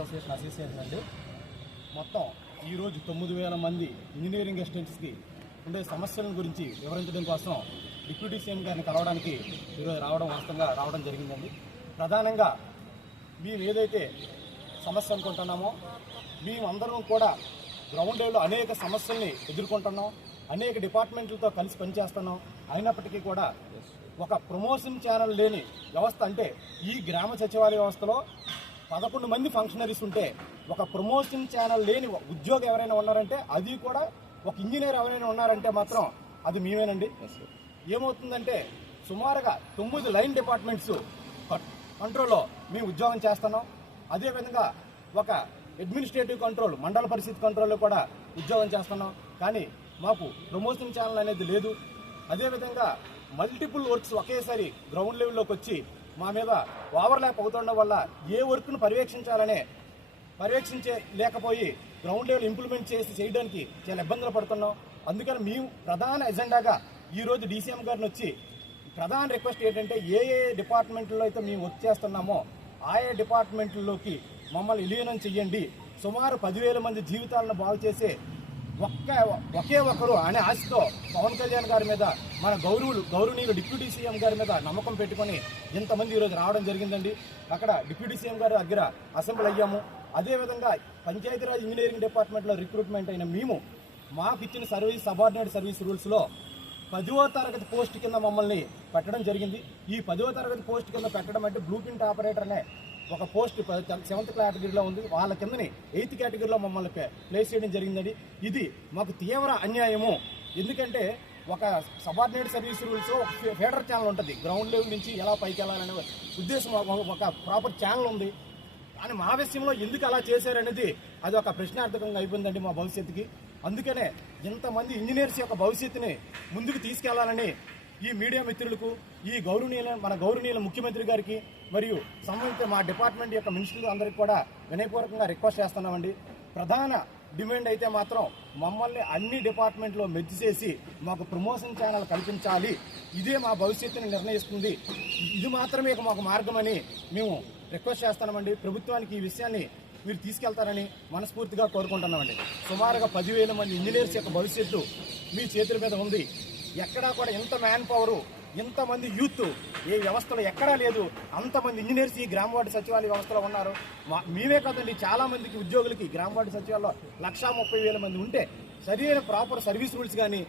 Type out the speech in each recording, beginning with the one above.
Association అండి. మొత్తం ఈరోజు 9,000 మంది ఇంజనీరింగ్ అసిస్టెంట్స్కి ఉండే సమస్యల గురించి వివరించడం కోసం డిప్యూటీ సీఎం గారిని కలవడానికి ఈరోజు వాస్తవంగా రావడం జరిగిందండి. ప్రధానంగా మేము ఏదైతే సమస్య అనుకుంటున్నామో మేమందరం కూడా గ్రౌండ్ లెవెల్లో అనేక సమస్యల్ని ఎదుర్కొంటున్నాం, అనేక డిపార్ట్మెంట్లతో కలిసి పనిచేస్తున్నాం. అయినప్పటికీ కూడా ఒక ప్రమోషన్ ఛానల్ లేని వ్యవస్థ, అంటే ఈ గ్రామ సచివాలయ వ్యవస్థలో 11 మంది ఫంక్షనరీస్ ఉంటే ఒక ప్రమోషన్ ఛానల్ లేని ఉద్యోగి ఎవరైనా ఉన్నారంటే, అది కూడా ఒక ఇంజనీర్ ఎవరైనా ఉన్నారంటే మాత్రం అది మేమేనండి. ఏమవుతుందంటే సుమారుగా 9 లైన్ డిపార్ట్మెంట్స్ కంట్రోల్లో మేము ఉద్యోగం చేస్తున్నాం. అదేవిధంగా ఒక అడ్మినిస్ట్రేటివ్ కంట్రోల్, మండల పరిషత్ కంట్రోల్లో కూడా ఉద్యోగం చేస్తున్నాం. కానీ మాకు ప్రమోషన్ ఛానల్ అనేది లేదు. అదేవిధంగా మల్టిపుల్ వర్క్స్ ఒకేసారి గ్రౌండ్ లెవెల్లోకి వచ్చి మా మీద ఓవర్లాప్ అవుతుండడం వల్ల ఏ వర్క్ను పర్యవేక్షించే లేకపోయి గ్రౌండ్ లెవెల్ ఇంప్లిమెంట్ చేయడానికి చాలా ఇబ్బందులు పడుతున్నాం. అందుకని మేము ప్రధాన ఎజెండాగా ఈరోజు డీసీఎం గారిని వచ్చి ప్రధాన రిక్వెస్ట్ ఏంటంటే, ఏ డిపార్ట్మెంట్లో అయితే మేము వర్క్ చేస్తున్నామో ఆయా డిపార్ట్మెంట్లలోకి మమ్మల్ని విలీనం చెయ్యండి. సుమారు 10,000 మంది జీవితాలను బాగు చేసే ఒకే ఒకరు అనే ఆశతో పవన్ కళ్యాణ్ గారి మీద, మన గౌరవనీయులు డిప్యూటీ సీఎం గారి మీద నమ్మకం పెట్టుకొని ఇంతమంది ఈరోజు రావడం జరిగిందండి. అక్కడ డిప్యూటీ సీఎం గారి దగ్గర అసెంబ్లీ అయ్యాము. అదేవిధంగా పంచాయతీరాజ్ ఇంజనీరింగ్ డిపార్ట్మెంట్లో రిక్రూట్మెంట్ అయిన మేము మాకు ఇచ్చిన సబార్డినేట్ సర్వీస్ రూల్స్లో 10వ తరగతి పోస్ట్ కింద మమ్మల్ని పెట్టడం జరిగింది. ఈ 10వ తరగతి పోస్ట్ కింద పెట్టడం అంటే బ్లూ ప్రింట్ ఆపరేటర్ అనే ఒక పోస్ట్ 7th కేటగిరీలో ఉంది. వాళ్ళ కిందని 8th కేటగిరీలో మమ్మల్ని ప్లేస్ చేయడం జరిగిందండి. ఇది మాకు తీవ్ర అన్యాయము. ఎందుకంటే ఒక సబార్డినేట్ సర్వీస్ రూల్స్ ఒక ఫీడర్ ఛానల్ ఉంటుంది, గ్రౌండ్ లెవెల్ నుంచి ఎలా పైకి వెళ్ళాలనే ఉద్దేశం ఒక ప్రాపర్ ఛానల్ ఉంది. కానీ మా విషయంలో ఎందుకు అలా చేశారనేది అది ఒక ప్రశ్నార్థకంగా అయిపోయిందండి మా భవిష్యత్తుకి. అందుకనే ఇంతమంది ఇంజనీర్స్ యొక్క భవిష్యత్తుని ముందుకు తీసుకెళ్లాలని ఈ మీడియా మిత్రులకు, మన గౌరవనీయుల ముఖ్యమంత్రి గారికి మరియు సంబంధిత మా డిపార్ట్మెంట్ యొక్క మినిస్టర్లు అందరికీ కూడా వినయపూర్వకంగా రిక్వెస్ట్ చేస్తున్నామండి. ప్రధాన డిమాండ్ అయితే మాత్రం మమ్మల్ని అన్ని డిపార్ట్మెంట్లో మెర్జ్ చేసి మాకు ప్రమోషన్ ఛానల్ కల్పించాలి. ఇదే మా భవిష్యత్తుని నిర్ణయిస్తుంది, ఇది మాత్రమే మాకు మార్గమని మేము రిక్వెస్ట్ చేస్తున్నామండి. ప్రభుత్వానికి ఈ విషయాన్ని మీరు తీసుకెళ్తారని మనస్ఫూర్తిగా కోరుకుంటున్నామండి. సుమారుగా 10,000 మంది ఇంజనీర్స్ యొక్క భవిష్యత్తు మీ చేతుల మీద ఉంది. ఎక్కడా కూడా ఇంత మ్యాన్ పవరు, ఇంతమంది యూత్ ఏ వ్యవస్థలో ఎక్కడా లేదు. అంతమంది ఇంజనీర్స్ ఈ గ్రామ వార్డు సచివాలయ వ్యవస్థలో ఉన్నారు. మేమే కాదండి, చాలా మందికి ఉద్యోగులకి గ్రామ వార్డు సచివాలయంలో 130,000 మంది ఉంటే సరైన ప్రాపర్ సర్వీస్ రూల్స్ కానీ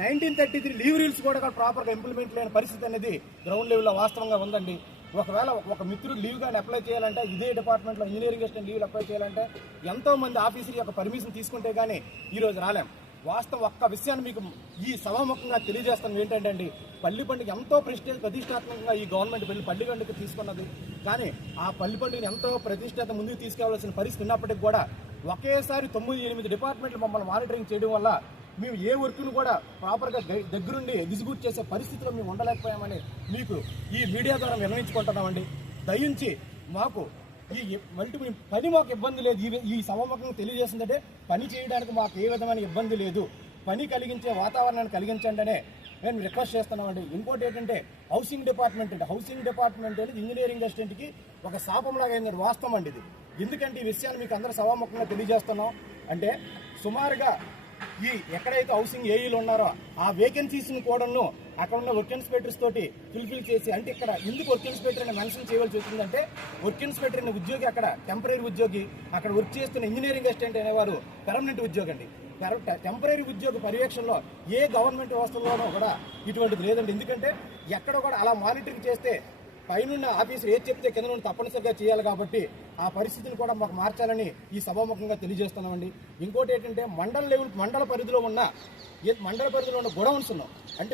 1933 లీవ్ రూల్స్ కూడా ప్రాపర్గా ఇంప్లిమెంట్ లేని పరిస్థితి అనేది గ్రౌండ్ లెవెల్లో వాస్తవంగా ఉందండి. ఒకవేళ ఒక మిత్రుడు లీవ్ కానీ అప్లై చేయాలంటే, ఇదే డిపార్ట్మెంట్లో ఇంజనీరింగ్ అసిస్టెంట్ లీవ్లు అప్లై చేయాలంటే ఎంతోమంది ఆఫీసర్ యొక్క పర్మిషన్ తీసుకుంటే కానీ ఈరోజు రాలేం. వాస్తవం ఒక్క విషయాన్ని మీకు ఈ సభాముఖంగా తెలియజేస్తాను ఏంటంటే అండి, పల్లి పండుగ ఎంతో ప్రతిష్టాత్మకంగా ఈ గవర్నమెంట్ పల్లి పండుగ తీసుకున్నది. కానీ ఆ పల్లి పండుగను ఎంతో ప్రతిష్టాత ముందుకు తీసుకెళ్లాల్సిన పరిస్థితి ఉన్నప్పటికీ కూడా ఒకేసారి 9-8 డిపార్ట్మెంట్లు మమ్మల్ని మానిటరింగ్ చేయడం వల్ల మేము ఏ వర్క్ను కూడా ప్రాపర్గా దగ్గరుండి ఎగ్జిక్యూట్ చేసే పరిస్థితిలో మేము ఉండలేకపోయామని మీకు ఈ మీడియా ద్వారా నిర్ణయించుకుంటున్నామండి. దయించి మాకు పని మాకు ఇబ్బంది లేదు. ఈ సభాముఖంగా తెలియజేసిందంటే పని చేయడానికి మాకు ఏ విధమైన ఇబ్బంది లేదు. పని కలిగించే వాతావరణాన్ని కలిగించండి అనే మేము రిక్వెస్ట్ చేస్తున్నామండి. ఇంకోటి ఏంటంటే హౌసింగ్ డిపార్ట్మెంట్ అనేది ఇంజనీరింగ్ అసిస్టెంట్కి ఒక శాపంలాగా అయింది. వాస్తవం అండి ఇది. ఎందుకంటే ఈ విషయాన్ని మీకు అందరూ సభాముఖంగా తెలియజేస్తున్నాం. అంటే సుమారుగా ఈ ఎక్కడైతే హౌసింగ్ ఏఈలు ఉన్నారో ఆ వేకెన్సీస్ని కూడాను అక్కడ ఉన్న వర్క్ ఇన్స్పెక్టర్స్ తోటి ఫుల్ఫిల్ చేసి, అంటే ఇక్కడ ఎందుకు వర్క్ ఇన్స్పెక్టర్ అని మెన్షన్ చేయవలసి వచ్చిందంటే, వర్క్ ఇన్స్పెక్టర్ అనే ఉద్యోగి అక్కడ టెంపరీ ఉద్యోగి, అక్కడ వర్క్ చేస్తున్న ఇంజనీరింగ్ అసిస్టెంట్ అనేవారు పెర్మనెంట్ ఉద్యోగి అండి. టెంపరీ ఉద్యోగ పర్యవేక్షణలో ఏ గవర్నమెంట్ వ్యవస్థలోనూ కూడా ఇటువంటిది లేదండి. ఎందుకంటే ఎక్కడ కూడా అలా మానిటరింగ్ చేస్తే పైనున్న ఆఫీసర్ ఏది చెప్తే కింద నుండి తప్పనిసరిగా చేయాలి. కాబట్టి ఆ పరిస్థితిని కూడా మాకు మార్చాలని ఈ సభాముఖంగా తెలియజేస్తున్నామండి. ఇంకోటి ఏంటంటే మండల పరిధిలో ఉన్న గొడౌన్స్ ఉన్నాం అంటే